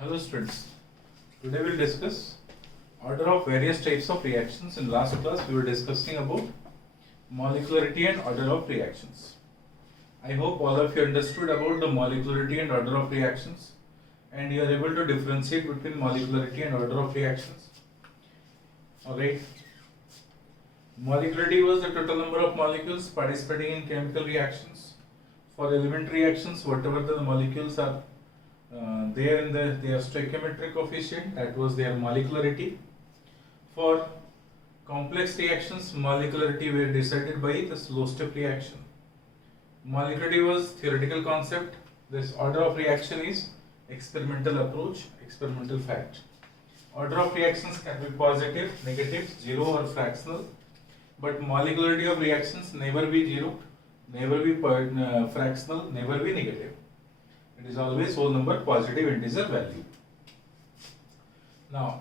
Hello students, today we will discuss order of various types of reactions. In last class we were discussing about molecularity and order of reactions. I hope all of you understood about the molecularity and order of reactions and you are able to differentiate between molecularity and order of reactions. Alright, molecularity was the total number of molecules participating in chemical reactions. For element reactions, whatever the molecules are there in their stoichiometric coefficient, that was their molecularity. For complex reactions, molecularity were decided by the slow step reaction. Molecularity was theoretical concept. This order of reaction is experimental approach, experimental fact. Order of reactions can be positive, negative, zero or fractional, but molecularity of reactions never be zero, never be fractional, never be negative. It is always whole number, positive integer value. Now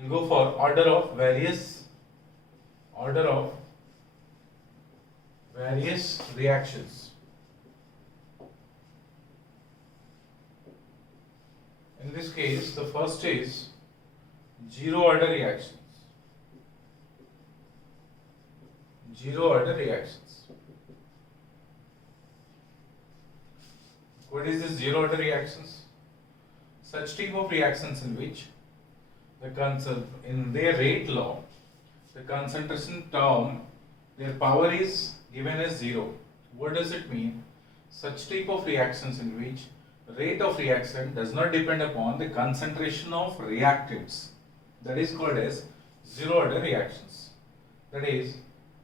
we'll go for order of various reactions. In this case, the first is zero order reactions. Zero order reactions. What is this zero order reactions? Such type of reactions in which in their rate law, the concentration term, their power is given as zero. What does it mean? Such type of reactions in which rate of reaction does not depend upon the concentration of reactants. That is called as zero order reactions. That is,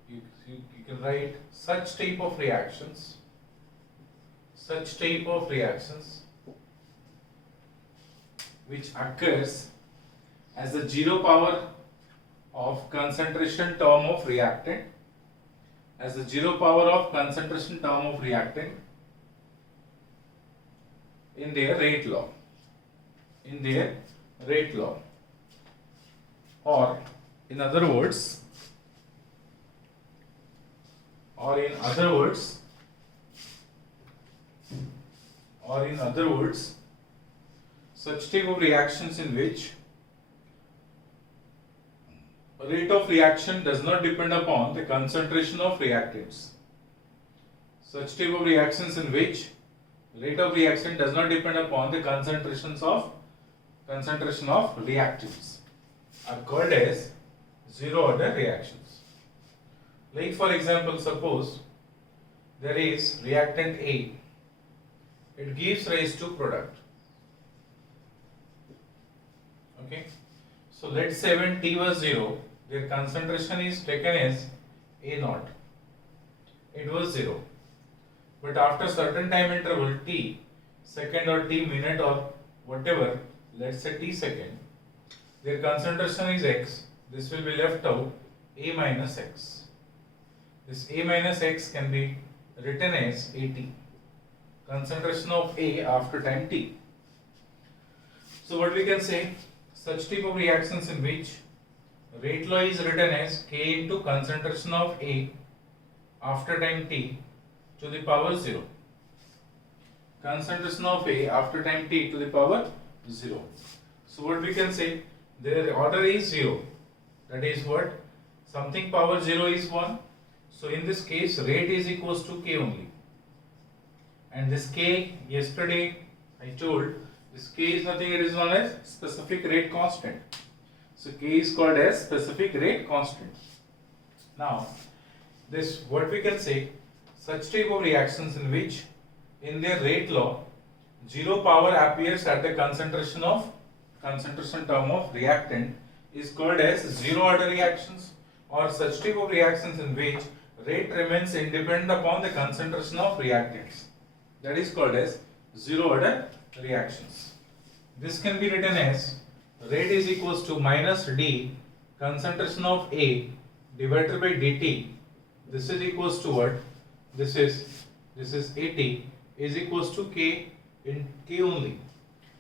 you can write such type of reactions which occurs as the zero power of concentration term of reactant, in their rate law, or in other words, such type of reactions in which rate of reaction does not depend upon the concentration of reactants. Such type of reactions in which rate of reaction does not depend upon the concentration of reactants are called as zero order reactions. Like for example, suppose there is reactant A, it gives rise to product. Okay, so let's say when T was 0, their concentration is taken as A naught. It was 0. But after certain time interval T, second or T minute or whatever, let's say T second, their concentration is X. This will be left out A minus X. This A minus X can be written as AT. Concentration of A after time T. So what we can say, such type of reactions in which rate law is written as K into concentration of A after time T to the power 0. Concentration of A after time T to the power 0. So what we can say, their order is 0. That is what? Something power 0 is 1. So in this case, rate is equals to K only. And this K, yesterday I told, this K is nothing, it is known as specific rate constant. So K is called as specific rate constant. Now, this what we can say, such type of reactions in which in their rate law, zero power appears at the concentration term of reactant is called as zero order reactions, or such type of reactions in which rate remains independent upon the concentration of reactants. That is called as zero order reactions. This can be written as rate is equals to minus D concentration of A divided by dt. This is equals to what? This is AT is equals to K in K only,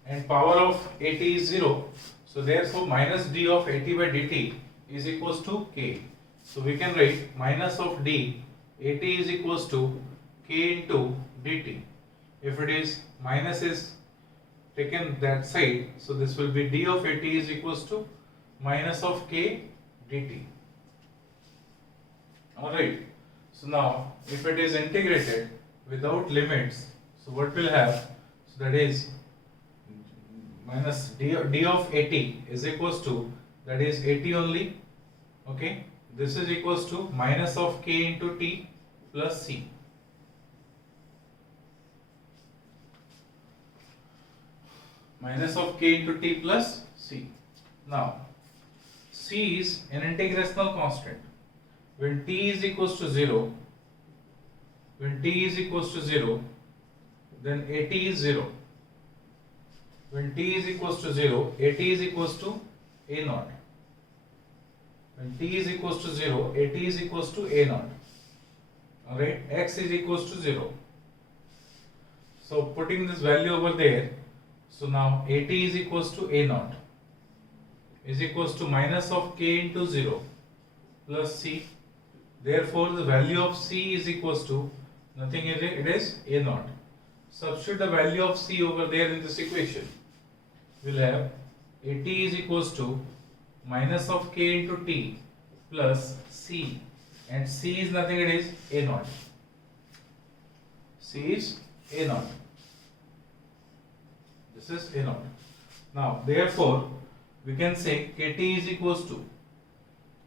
and power of AT is 0. So therefore minus D of AT by dt is equals to K. So we can write minus of D AT is equals to K into dt. If it is minus is taken that side, so this will be d of AT is equals to minus of k dt. Alright, so now if it is integrated without limits, so what we'll have, so that is minus d of AT is equals to, that is AT only, okay, this is equals to minus of k into t plus c. Minus of k into t plus c. Now, c is an integrational constant. When t is equals to 0, then AT is 0. When t is equals to 0, AT is equals to A naught. When t is equals to 0, AT is equals to A naught. Alright, x is equals to 0. So putting this value over there, so now AT is equals to A naught is equals to minus of k into 0 plus c. Therefore, the value of c is equals to nothing, it is A naught. Substitute the value of c over there in this equation. We'll have AT is equals to minus of k into t plus c, and c is nothing, it is A naught. C is A naught. This is A naught. Now, therefore, we can say kt is equals to,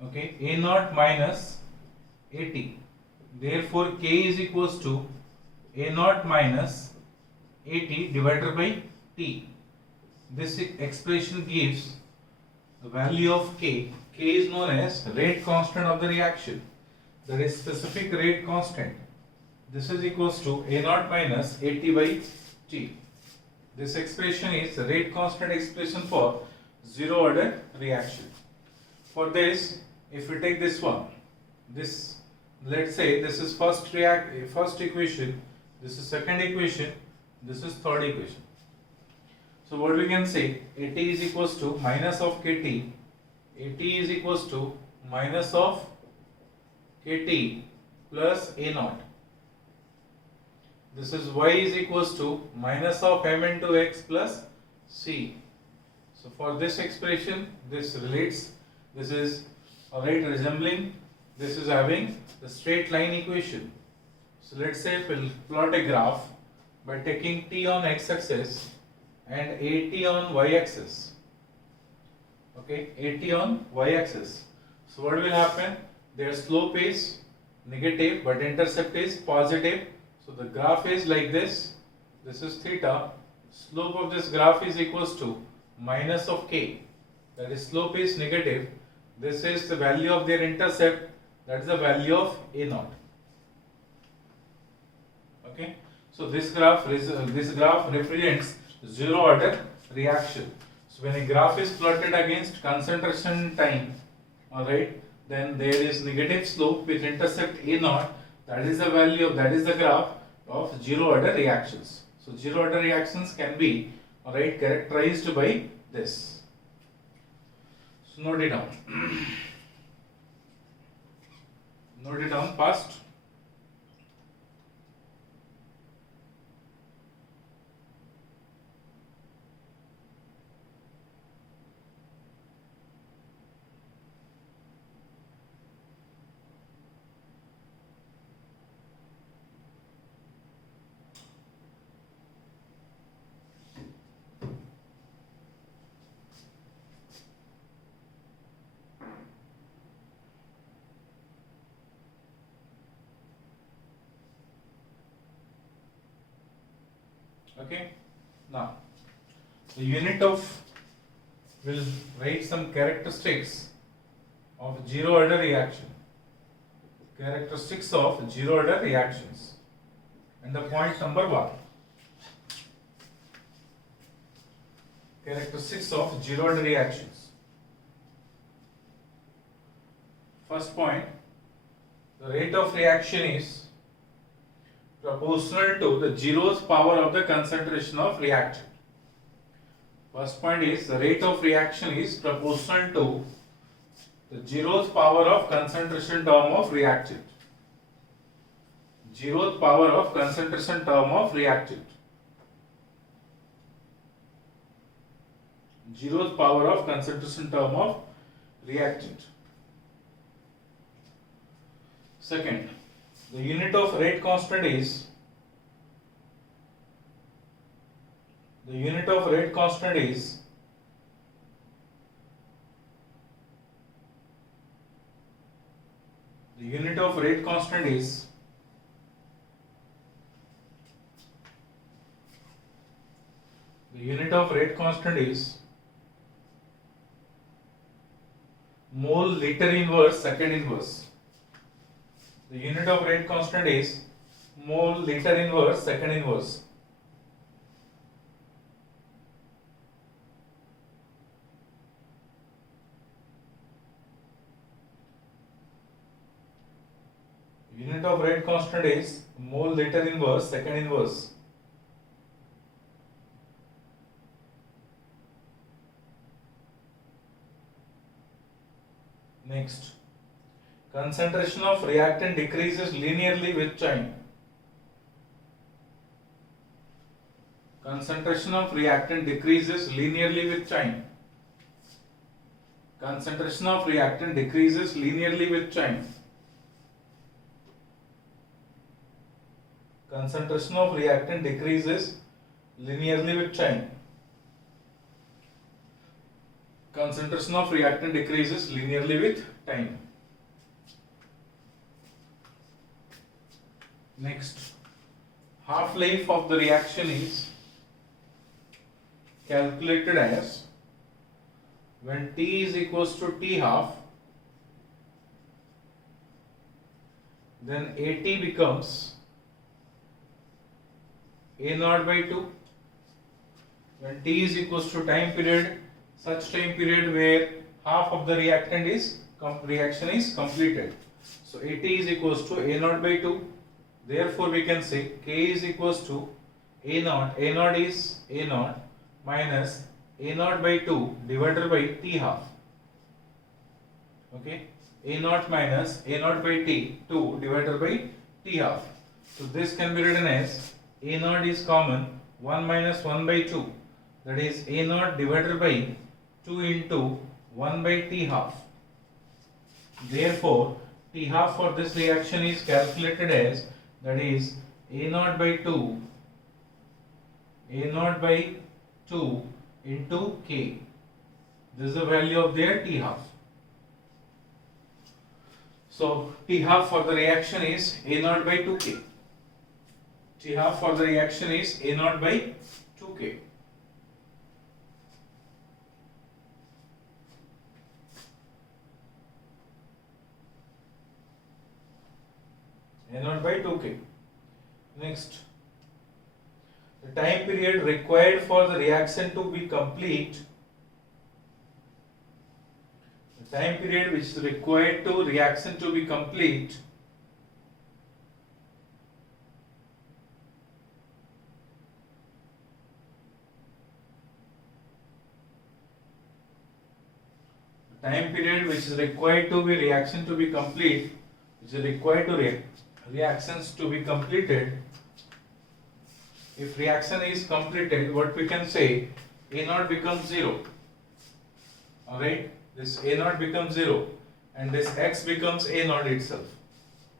okay, A naught minus AT. Therefore, k is equals to A naught minus AT divided by t. This expression gives the value of k. K is known as rate constant of the reaction. That is specific rate constant. This is equals to A naught minus AT by t. This expression is the rate constant expression for zero order reaction. For this, if we take this one, this, let's say this is first equation, this is second equation, this is third equation. So what we can say, AT is equals to minus of KT, AT is equals to minus of KT plus A naught. This is y is equals to minus of m into x plus c. So for this expression, this relates, this is alright resembling, this is having the straight line equation. So let's say we'll plot a graph by taking t on x-axis and AT on y-axis. Okay, AT on y-axis. So what will happen? Their slope is negative but intercept is positive. So the graph is like this. This is theta. Slope of this graph is equals to minus of k. That is, slope is negative. This is the value of their intercept. That is the value of A naught. Okay. So this graph represents zero order reaction. So when a graph is plotted against concentration time, alright, then there is negative slope with intercept A naught. That is the value of, that is the graph of zero order reactions. So zero order reactions can be, alright, characterized by this. So note it down. Note it down first. Okay. Now, the unit of, will write some characteristics of zero order reaction. Characteristics of zero order reactions. And the point number 1. Characteristics of zero order reactions. First point, the rate of reaction is proportional to the zeroth power of the concentration of reactant. First point is the rate of reaction is proportional to the zeroth power of concentration term of reactant. Zeroth power of concentration term of reactant. zeroth power of concentration term of reactant. Second, the unit of rate constant is the unit of rate constant is the unit of rate constant is the unit of rate constant is mole liter inverse second inverse. The unit of rate constant is mole liter inverse second inverse. Unit of rate constant is mole liter inverse second inverse. Next, concentration of reactant decreases linearly with time. Concentration of reactant decreases linearly with time. Concentration of reactant decreases linearly with time. Concentration of reactant decreases linearly with time. Concentration of reactant decreases linearly with time. Next, half-life of the reaction is calculated as when T is equals to T half, then AT becomes A naught by 2. When T is equals to time period, such time period where half of the reaction is completed. So AT is equals to A naught by 2. Therefore we can say K is equals to A naught. A naught is A naught minus A naught by 2 divided by T half. Okay. A naught minus A naught by T 2 divided by T half. So this can be written as A naught is common 1 minus 1 by 2, that is A naught divided by 2 into 1 by T half. Therefore T half for this reaction is calculated as, that is A naught by 2 into K. This is the value of their T half. So T half for the reaction is A naught by 2K. T half for the reaction is A naught by 2K. A naught by 2K. Next, the time period required for the reaction to be complete. The time period which is required to reaction to be complete time period which is required to be reaction to be complete, which is required to reactions to be completed. If reaction is completed, what we can say, A naught becomes 0. Alright, this A naught becomes 0 and this X becomes A naught itself.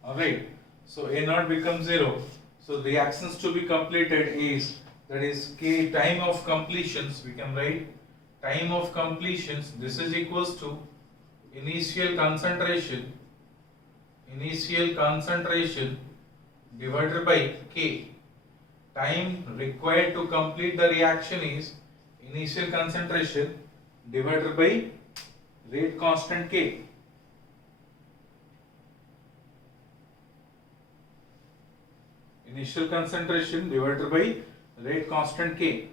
Alright, so A naught becomes 0. So reactions to be completed is, that is K time of completions, we can write time of completions, this is equals to initial concentration divided by K. Time required to complete the reaction is initial concentration divided by rate constant K. Initial concentration divided by rate constant K.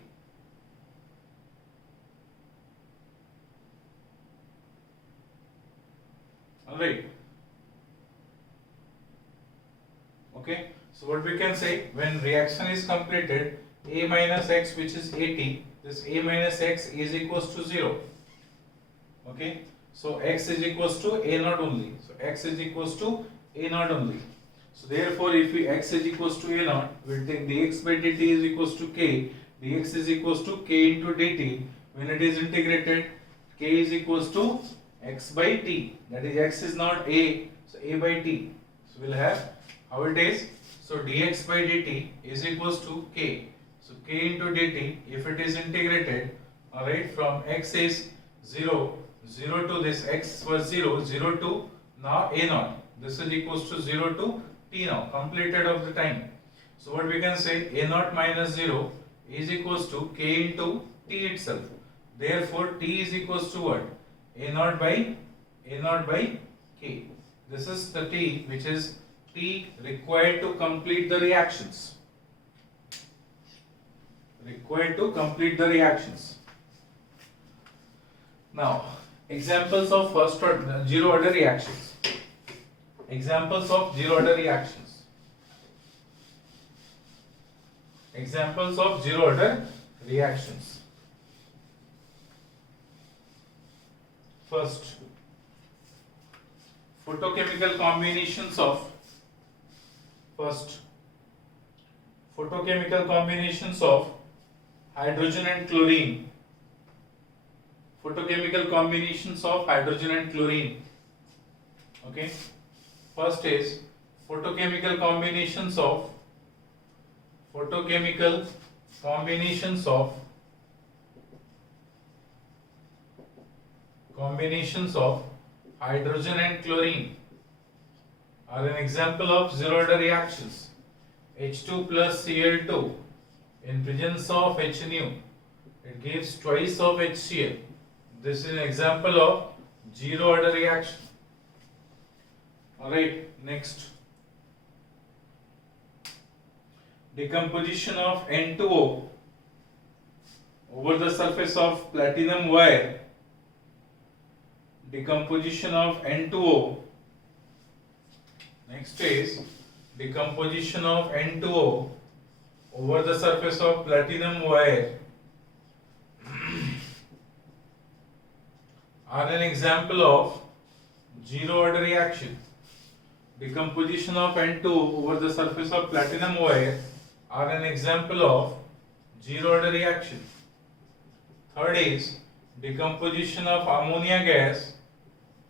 Alright. Okay. So what we can say, when reaction is completed, A minus X, which is AT, this A minus X is equals to 0. Okay. So X is equals to A naught only. So X is equals to A naught only. So therefore, if we X is equals to A naught, we'll take dx by dt is equals to K. Dx is equals to K into dt. when it is integrated, k is equals to x by t, that is x is not a, so a by t. So we'll have how it is. So dx by dt is equals to k. So k into dt, if it is integrated, alright, from x is 0, 0 to this x was 0, 0 to now a naught. This is equals to 0 to t now, completed of the time. So what we can say, a naught minus 0 is equals to k into t itself. Therefore t is equals to what? A naught by k. This is the t which is t required to complete the reactions. Required to complete the reactions. Now, examples of first order zero order reactions. Examples of zero order reactions. Examples of zero order reactions. First, photochemical combinations of hydrogen and chlorine. Photochemical combinations of hydrogen and chlorine. Okay. First is photochemical combinations of hydrogen and chlorine are an example of zero order reactions. H2 plus Cl2 in presence of HNu, it gives twice of HCl. This is an example of zero order reaction. Alright, next. Decomposition of N2O over the surface of platinum wire. Decomposition of N2O. Next is decomposition of N2O over the surface of platinum wire are an example of zero order reaction. Decomposition of N2O over the surface of platinum wire are an example of zero order reaction. Third is decomposition of ammonia gas.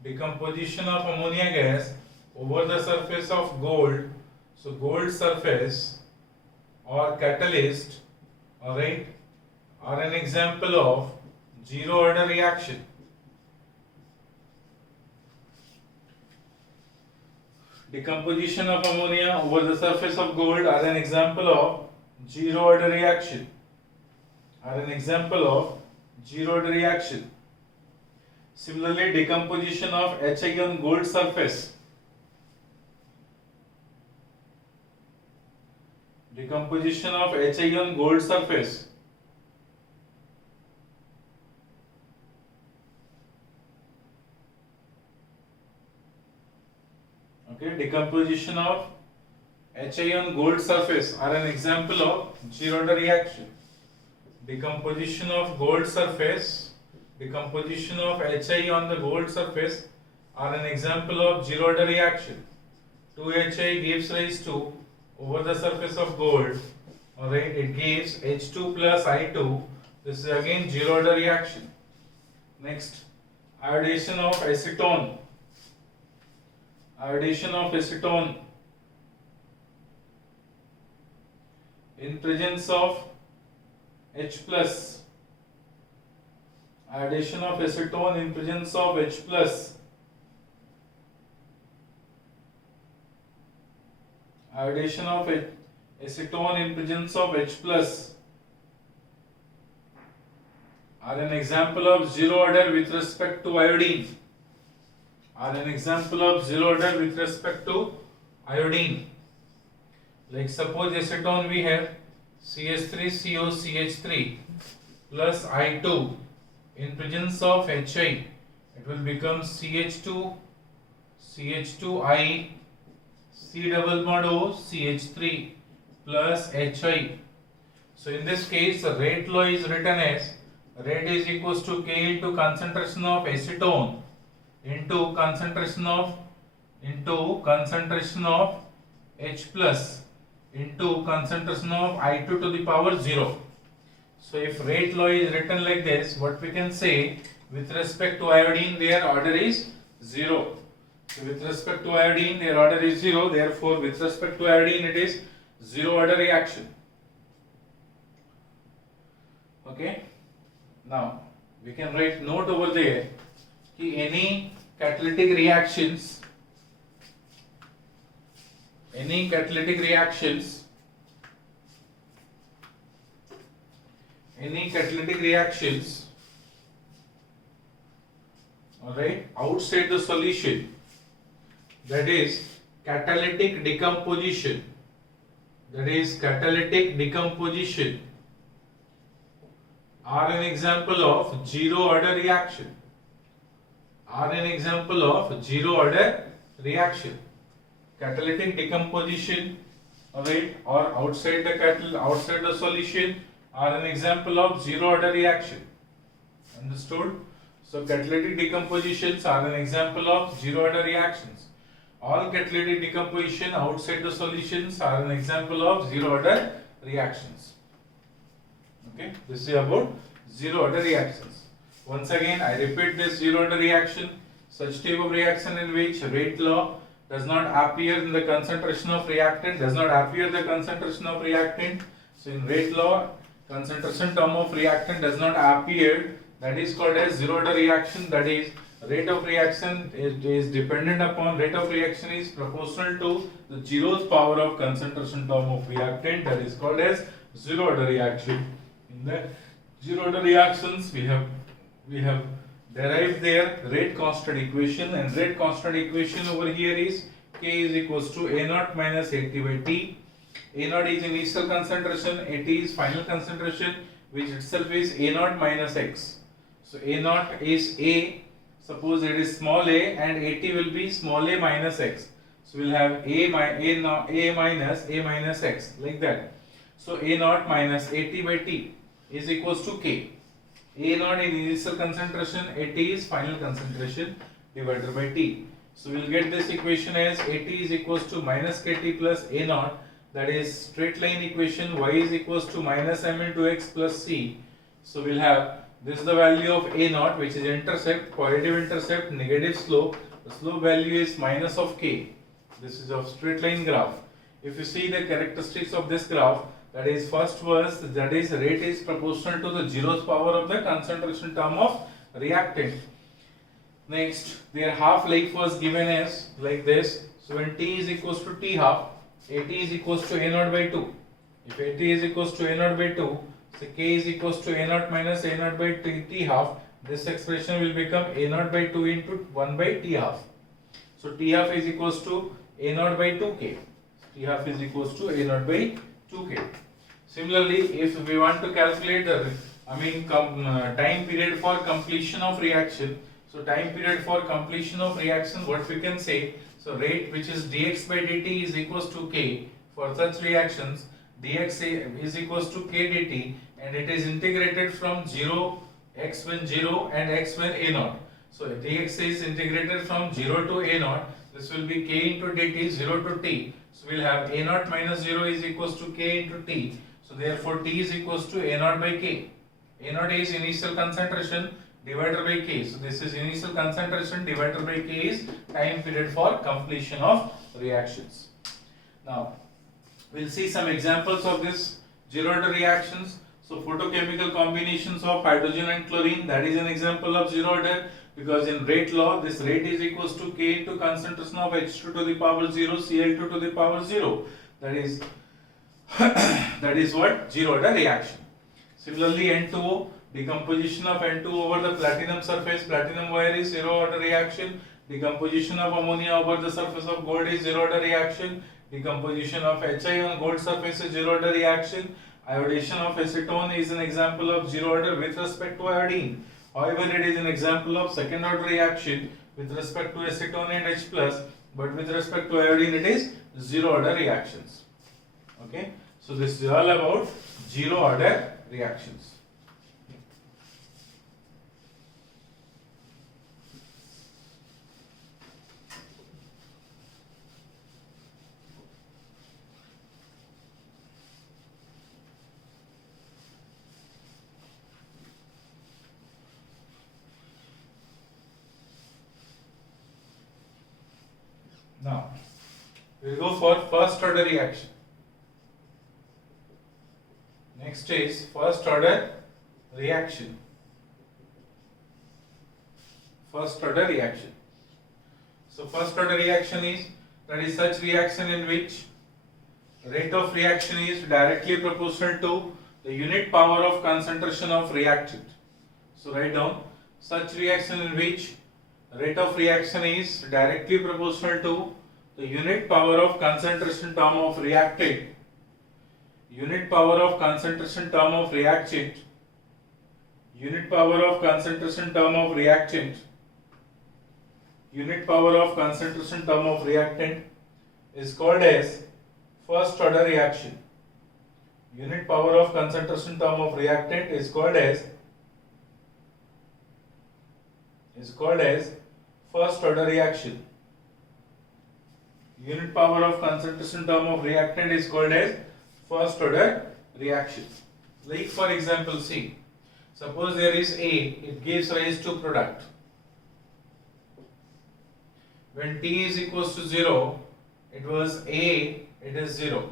Decomposition of ammonia gas over the surface of gold. So gold surface or catalyst, alright, are an example of zero order reaction. Decomposition of ammonia over the surface of gold are an example of zero order reaction. Similarly, decomposition of HI on gold surface. Decomposition of HI on gold surface decomposition of HI on gold surface are an example of zero order reaction. Decomposition of gold surface, decomposition of HI on the gold surface are an example of zero order reaction. 2HI gives rise to, over the surface of gold, alright, it gives H2 plus I2. This is again zero order reaction. Next, iodation of acetone. Iodation of acetone in presence of H plus. Iodation of acetone in presence of H plus. Iodation of acetone in presence of H plus are an example of zero order with respect to iodine. Like suppose acetone we have CH3COCH3 plus I2 in presence of HI, it will become CH2I C double bond O CH3 plus HI. So in this case, the rate law is written as rate is equals to K into concentration of acetone into concentration of H plus into concentration of I2 to the power 0. So So if rate law is written like this, what we can say, with respect to iodine their order is 0. So with respect to iodine their order is 0, therefore with respect to iodine it is 0 order reaction. Okay. Now we can write note over there कि any catalytic reactions alright outside the solution, that is catalytic decomposition, are an example of zero order reaction. Catalytic decomposition, alright, or outside the solution are an example of zero order reaction. Understood? So catalytic decompositions are an example of zero order reactions. All catalytic decomposition outside the solutions are an example of zero order reactions. Okay, this is about zero order reactions. Once again, I repeat this zero order reaction, such type of reaction in which rate law does not appear in the concentration of reactant, So in rate law, concentration term of reactant does not appear, that is called as zero order reaction. That is, rate of reaction is dependent upon, rate of reaction is proportional to the zeroth power of concentration term of reactant, that is called as zero order reaction. In the zero order reactions, we have derived their rate constant equation, and rate constant equation over here is K is equals to A naught minus AT by T. A naught is initial concentration, AT is final concentration, which itself is A naught minus X. So A naught is A, suppose it is small a, and AT will be small a minus X. So we'll have A minus X, like that. So A naught minus AT by T is equals to K. A naught is initial concentration, AT is final concentration divided by T. So we'll get this equation as AT is equals to minus KT plus A naught, that is straight line equation. Y is equals to minus M into X plus C. So we'll have this is the value of A naught, which is intercept, positive intercept, negative slope. The slope value is minus of K. This is of straight line graph. If you see the characteristics of this graph, that is first was, that is rate is proportional to the zeroth power of the concentration term of reactant. Next, their half life was given as like this. So when T is equals to T half, AT is equals to A naught by 2. If AT is equals to A naught by 2, so K is equals to A naught minus A naught by T half. This expression will become A naught by 2 into 1 by T half. So T half is equals to A naught by 2K. T half is equals to A naught by 2K. Similarly, if we want to calculate the time period for completion of reaction, so time period for completion of reaction, what we can say, so rate which is dx by dt is equals to K. For such reactions, dx is equals to K dt, and it is integrated from 0, x when 0 and x when A naught. So dx is integrated from 0 to A naught. This will be K into dt 0 to t. So we'll have A naught minus 0 is equals to K into t. So therefore T is equals to A naught by K. A naught is initial concentration divided by K. So this is initial concentration divided by K is time period for completion of reactions. Now we'll see some examples of this zero order reactions. So photochemical combinations of hydrogen and chlorine, that is an example of zero order, because in rate law this rate is equals to K into concentration of H2 to the power 0 Cl2 to the power 0. That is that is what? Zero order reaction. Similarly, N2O, decomposition of N2 over the platinum surface, platinum wire is zero order reaction. Decomposition of ammonia over the surface of gold is zero order reaction. Decomposition of HI on gold surface is zero order reaction. Iodation of acetone is an example of zero order with respect to iodine. However, it is an example of second order reaction with respect to acetone and H+, but with respect to iodine it is zero order reactions. Okay, so this is all about zero order reactions. Now, we will go for first order reaction. Next is first order reaction. First order reaction. So first order reaction is, that is such reaction in which rate of reaction is directly proportional to the unit power of concentration of reactant. So write down, such reaction in which rate of reaction is directly proportional to the unit power of concentration term of reactant. Unit power of concentration term of reactant. Unit power of concentration term of reactant. Unit power of concentration term of reactant is called as first order reaction. Unit power of concentration term of reactant is called as first order reaction. Unit power of concentration term of reactant is called as first order reaction. Like for example, see, suppose there is A, it gives rise to product. When T is equals to 0, it was A, it is 0.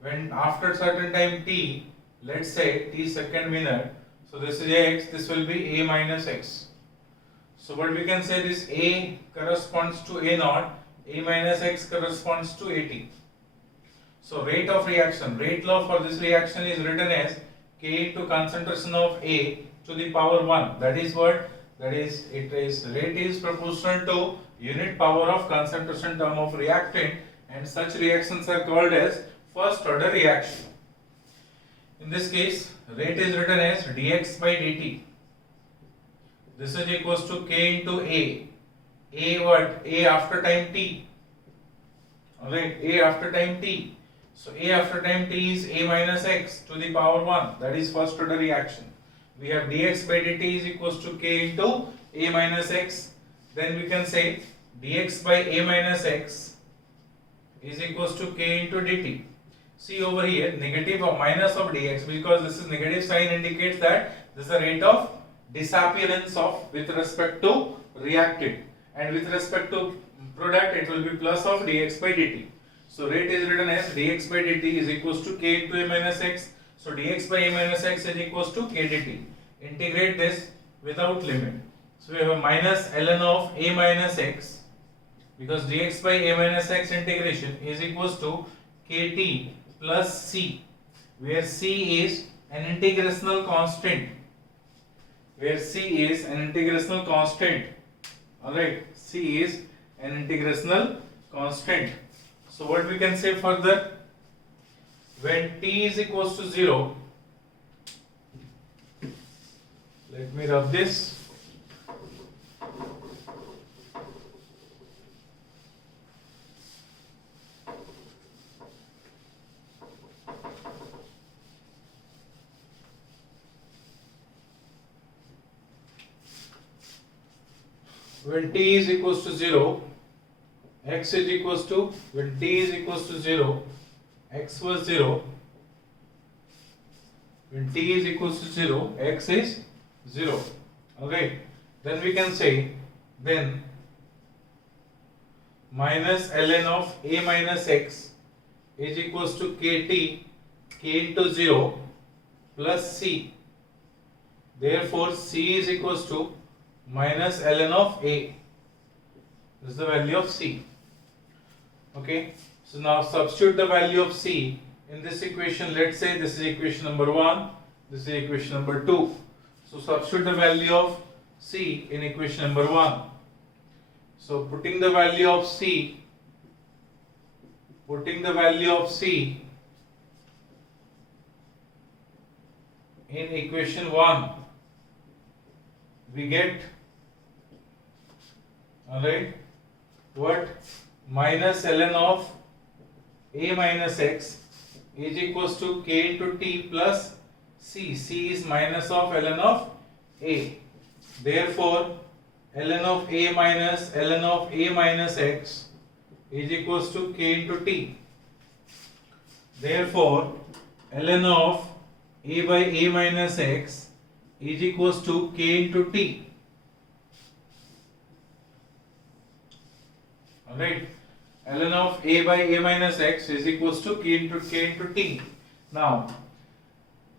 When after certain time T, let's say T second minute, so this is X, this will be A minus X. So what we can say, this A corresponds to A naught, A minus X corresponds to AT. So rate of reaction, rate law for this reaction is written as K into concentration of A to the power 1. That is what? That is, rate is proportional to unit power of concentration term of reactant, and such reactions are called as first order reaction. In this case, rate is written as dx by dt. This is equals to K into A. A what? A after time t. Alright, A after time t. So A after time t is A minus X to the power 1. That is first order reaction. We have dx by dt is equals to K into A minus X. Then we can say dx by A minus X is equals to K into dt. See over here, negative or minus of dx, because this is negative sign indicates that this is the rate of disappearance of with respect to reactant, and with respect to product it will be plus of dx by dt. So rate is written as dx by dt is equals to K into A minus X. So dx by A minus X is equals to K dt. Integrate this without limit. So we have a minus ln of A minus X, because dx by A minus X integration is equals to Kt plus C, where C is an integrational constant. Where C is an integrational constant. Alright, C is an integrational constant. So what we can say further? When T is equals to 0, let me rub this. When T is equals to 0, X is equals to, when T is equals to 0, X was 0. When T is equals to 0, X is 0. Okay. Then we can say, then minus ln of A minus X is equals to Kt, K into 0 plus C. Therefore, C is equals to minus ln of A. This is the value of C. Okay. So now substitute the value of C in this equation. Let's say this is equation number 1, this is equation number 2. So substitute the value of C in equation number 1. So putting the value of C in equation 1, we get, alright, what? Minus ln of A minus X is equals to K into T plus C. C is minus of ln of A. Therefore, ln of A minus ln of A minus X is equals to K into T. Therefore, ln of A by A minus X is equals to K into T. Alright. ln of a by a minus x is equals to k into t. Now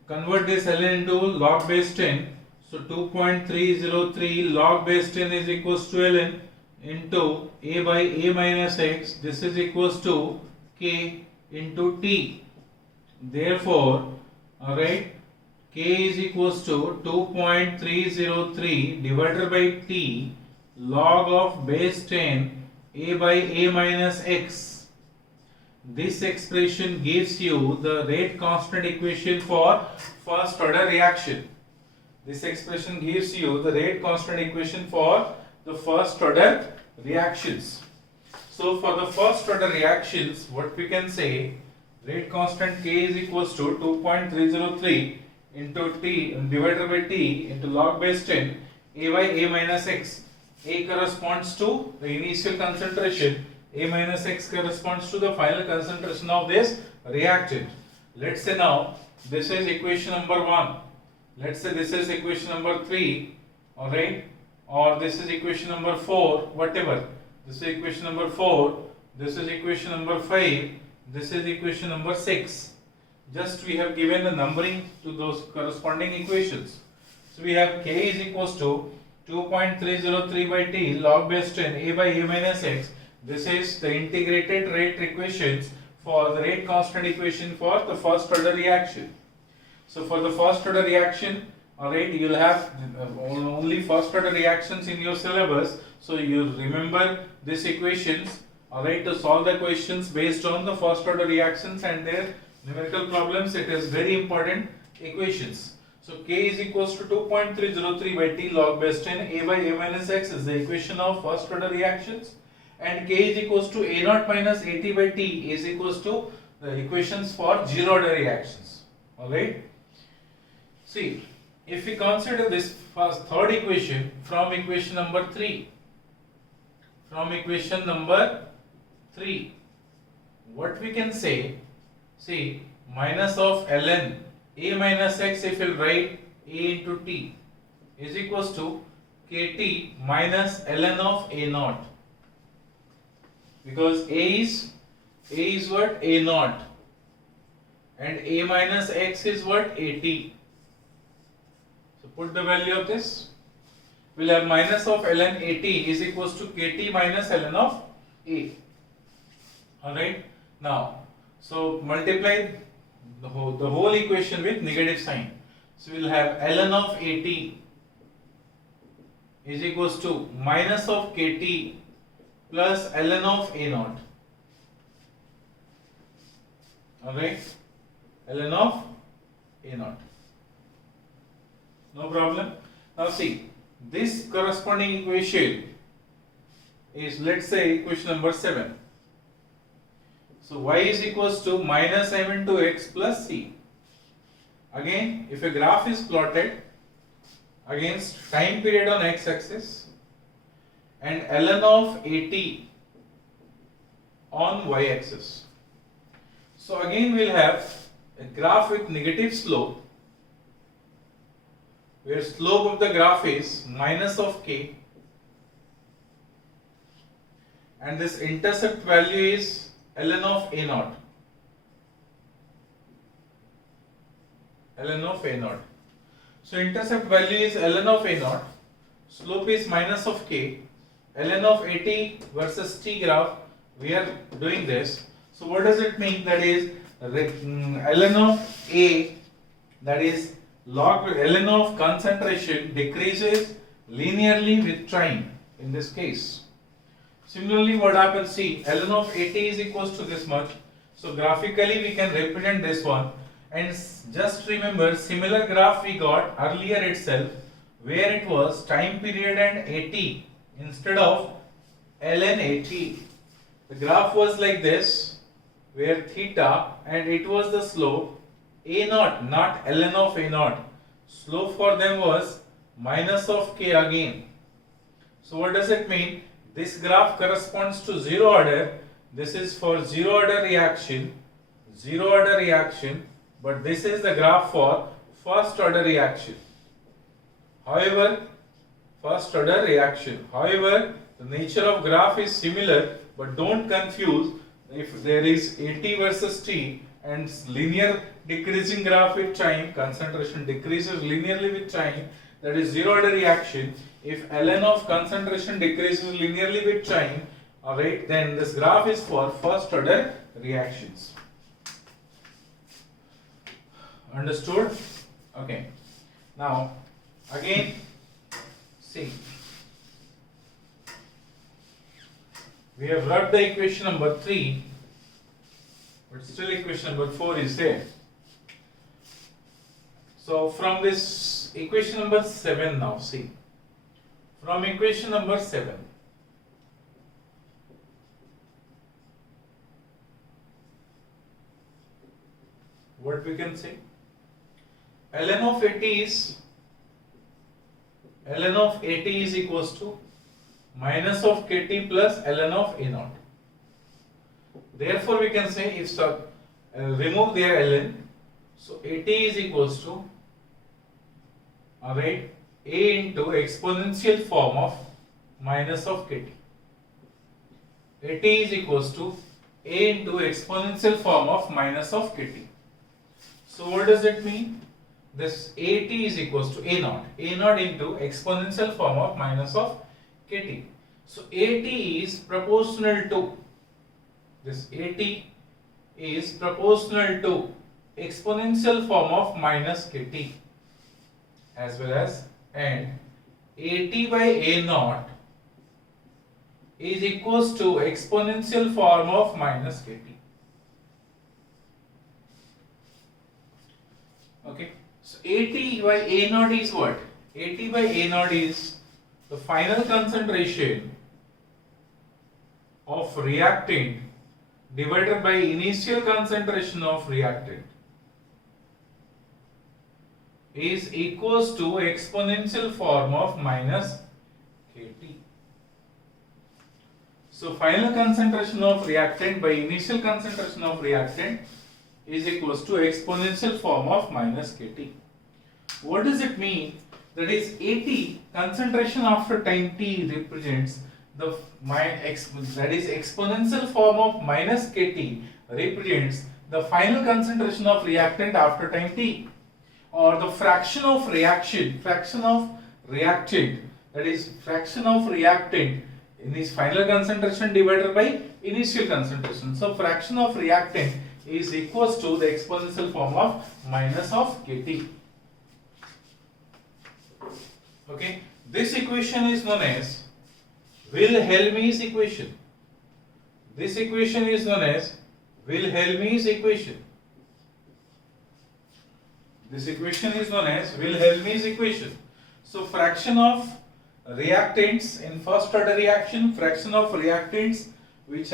convert this ln into log base 10. So 2.303 log base 10 is equals to ln into a by a minus x. This is equals to k into t. Therefore, alright, k is equals to 2.303 divided by t log of base 10 a by a minus x. This expression gives you the rate constant equation for first order reaction. This expression gives you the rate constant equation for the first order reactions. So for the first order reactions, what we can say, rate constant k is equals to 2.303 into t divided by t into log base 10 a by a minus x. A corresponds to the initial concentration, a minus x corresponds to the final concentration of this reactant. Let's say now this is equation number 1. Let's say this is equation number 3, alright, or this is equation number 4, whatever. This is equation number 4, this is equation number 5, this is equation number 6. Just we have given the numbering to those corresponding equations. So we have k is equals to 2.303 by t log base 10 a by a minus x. This is the integrated rate equations for the rate constant equation for the first order reaction. So for the first order reaction, alright, you will have only first order reactions in your syllabus. So you remember these equations, alright, to solve the questions based on the first order reactions and their numerical problems. It is very important equations. So k is equals to 2.303 by t log base 10 a by a minus x is the equation of first order reactions, and k is equals to a naught minus at by t is equals to the equations for zero order reactions. Alright. See, if we consider this first third equation from equation number 3, what we can say, see, minus of ln a minus x, if we write a into t is equals to kt minus ln of a naught, because a is what, a naught, and a minus x is what, at. So put the value of this, we'll have minus of ln at is equals to kt minus ln of a. Alright, now so multiply the whole equation with negative sign. So we'll have ln of at is equals to minus of kt plus ln of a naught. Alright, ln of a naught. No problem. Now see, this corresponding equation is, let's say, equation number 7. So y is equals to minus m into x plus c. Again, if a graph is plotted against time period on x axis and ln of at on y axis. So again we'll have a graph with negative slope, where slope of the graph is minus of k, and this intercept value is ln of a naught. ln of a naught. So intercept value is ln of a naught, slope is minus of k, ln of at versus t graph, we are doing this. So what does it mean? That is ln of a, that is log ln of concentration decreases linearly with time in this case. Similarly, what happens, see, ln of at is equals to this much. So graphically we can represent this one, and just remember similar graph we got earlier itself, where it was time period and at instead of ln at. The graph was like this, where theta and it was the slope a naught, not ln of a naught. Slope for them was minus of k again. So what does it mean? This graph corresponds to zero order. This is for zero order reaction, but this is the graph for first order reaction. However, The nature of graph is similar, but don't confuse if there is AT versus T and linear decreasing graph with time, concentration decreases linearly with time, that is zero order reaction. If ln of concentration decreases linearly with time, alright, then this graph is for first order reactions. Understood? Okay. Now, again, see. We have rubbed the equation number 3, but still equation number 4 is there. So from this equation number 7 now, see. From equation number 7, what we can say? ln of AT is equals to minus of Kt plus ln of A naught. Therefore, we can say if remove their ln, so At is equals to, alright, A into exponential form of minus of Kt. At is equals to A into exponential form of minus of Kt. So what does it mean? This At is equals to A naught into exponential form of minus of Kt. So At is proportional to, this At is proportional to exponential form of minus Kt, as well as, and At by A naught is equals to exponential form of minus Kt. Okay, so At by A naught is what? At by A naught is the final concentration of reactant divided by initial concentration of reactant is equals to exponential form of minus Kt. So final concentration of reactant by initial concentration of reactant is equals to exponential form of minus Kt. What does it mean? That is At concentration after time t represents the that is exponential form of minus Kt represents the final concentration of reactant after time t, or the fraction of reactant, that is fraction of reactant in this final concentration divided by initial concentration. So fraction of reactant is equals to the exponential form of minus of Kt. Okay, this equation is known as Wilhelm's equation. This equation is known as Wilhelm's equation. This equation is known as Wilhelm's equation. So fraction of reactants in first order reaction, fraction of reactants which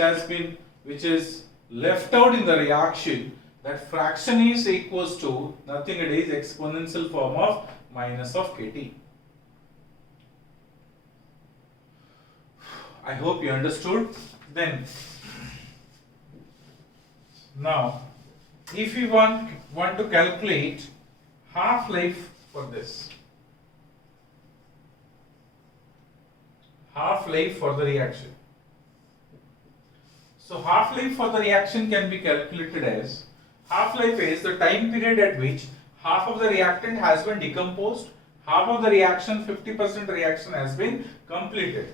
is left out in the reaction, that fraction is equals to nothing, it is exponential form of minus of Kt. I hope you understood. Then now if we want to calculate half-life for this, half-life for the reaction. So half-life for the reaction can be calculated as, half-life is the time period at which half of the reactant has been decomposed, half of the reaction, 50% reaction has been completed.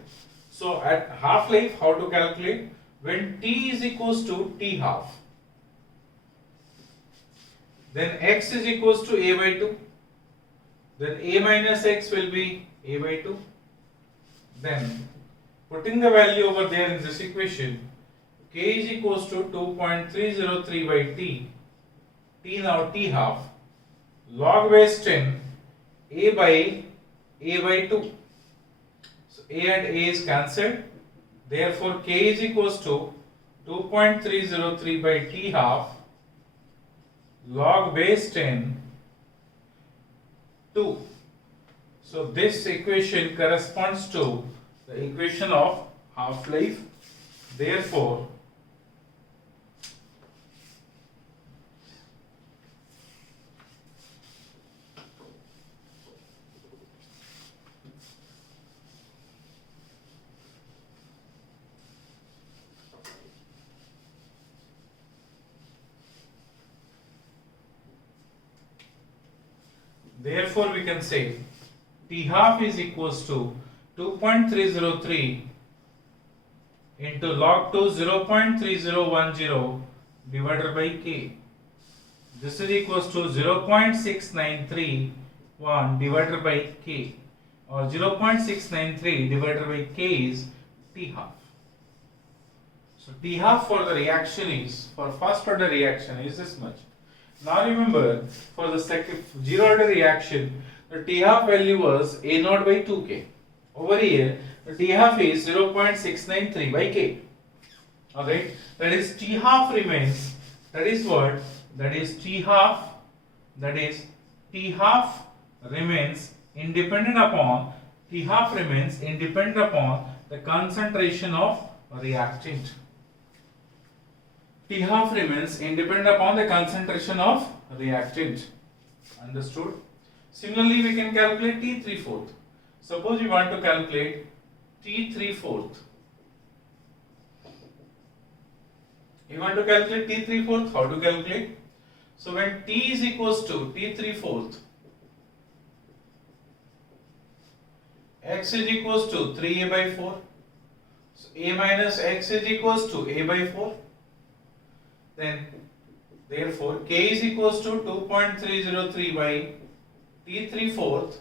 So at half-life, how to calculate? When t is equals to t half, then x is equals to a by 2, then a minus x will be a by 2. Then putting the value over there in this equation, k is equals to 2.303 by t now t half, log base 10 a by 2. So a and a is cancelled, therefore k is equals to 2.303 by t half log base 10 2. So this equation corresponds to the equation of half-life. Therefore Therefore we can say T half is equals to 2.303 into log 2 0.3010 divided by k. This is equals to 0.693 divided by k, or 0.693 divided by k is T half. So T half for the reaction is, for first order reaction is this much. Now remember, for the second zero order reaction, the T half value was A naught by 2k. Over here, the T half is 0.693 by k. Alright, that is T half remains, that is what? That is T half remains independent upon the concentration of reactant. T half remains independent upon the concentration of reactant. Understood? Similarly, we can calculate T 3/4. Suppose we want to calculate T 3/4. You want to calculate T 3/4, how to calculate? So when T is equals to T 3/4, x is equals to 3a by 4. So a minus x is equals to a by 4. Then therefore k is equals to 2.303 by T 3/4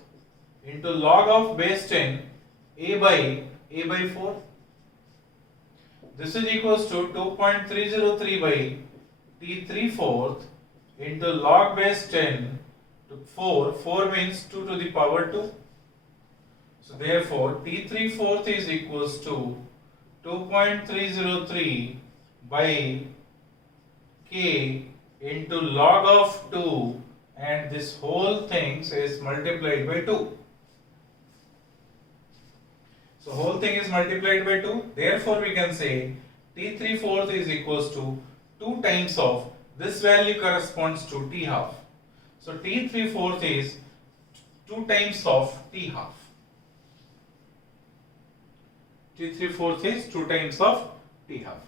into log of base 10 a by 4. This is equals to 2.303 by T 3/4 into log base 10 to 4. 4 means 2 to the power 2. So therefore T 3/4 is equals to 2.303 by k into log of 2, and this whole thing is multiplied by 2. So whole thing is multiplied by 2. Therefore we can say T 3/4 is equals to 2 times of this value corresponds to T half. So T 3/4 is 2 times of T half. T 3/4 is 2 times of T half.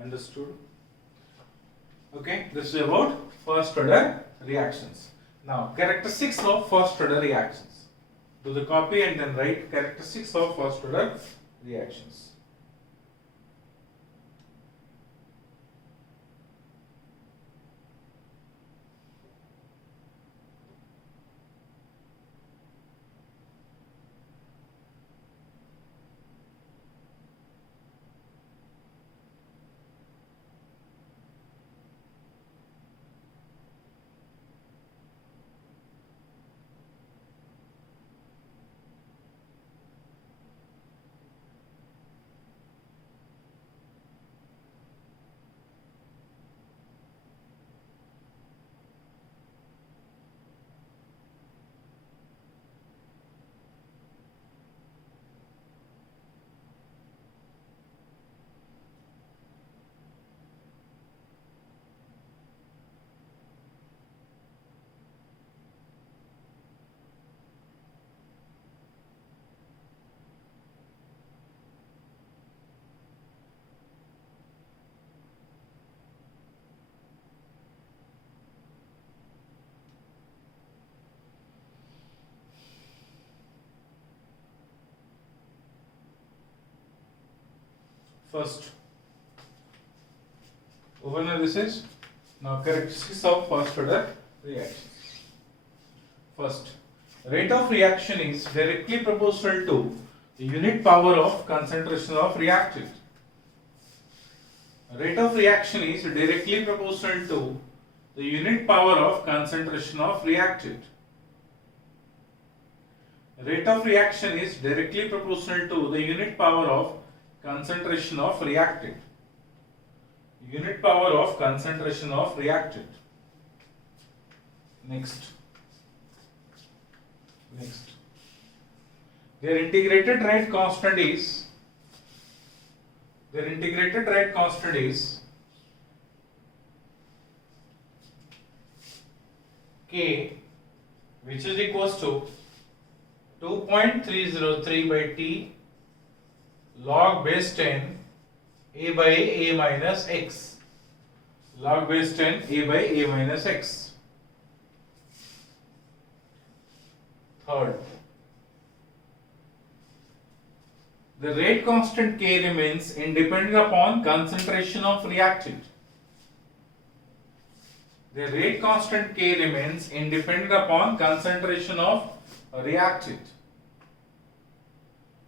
Understood? Okay, this is about first order reactions. Now, characteristics of first order reactions. Do the copy and then write characteristics of first order reactions. First, overall this is now characteristics of first order reactions. First, rate of reaction is directly proportional to the unit power of concentration of reactant. Rate of reaction is directly proportional to the unit power of concentration of reactant. Rate of reaction is directly proportional to the unit power of concentration of reactant. Unit power of concentration of reactant. Next. Their integrated rate constant is K, which is equals to 2.303 by T log base 10 a by a minus x. log base 10 a by a minus x. Third, the rate constant K remains independent upon concentration of reactant. The rate constant K remains independent upon concentration of reactant.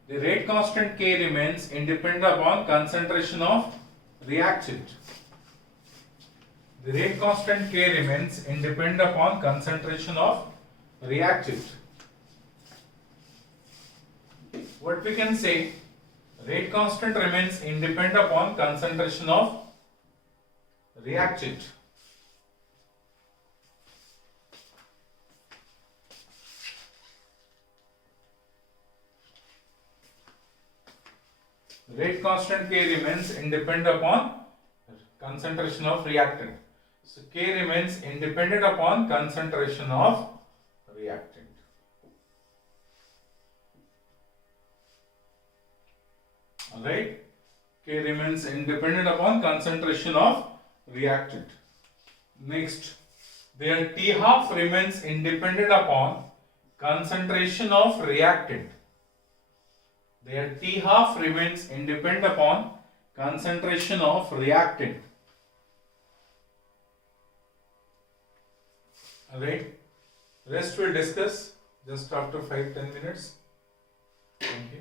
The rate constant K remains independent upon concentration of reactant. The rate constant K remains independent upon concentration of reactant. What we can say? Rate constant remains independent upon concentration of reactant. Rate constant K remains independent upon concentration of reactant. So K remains independent upon concentration of reactant. Alright, K remains independent upon concentration of reactant. Next, their T half remains independent upon concentration of reactant. Their T half remains independent upon concentration of reactant. Alright, rest we'll discuss just after 5-10 minutes. Thank you.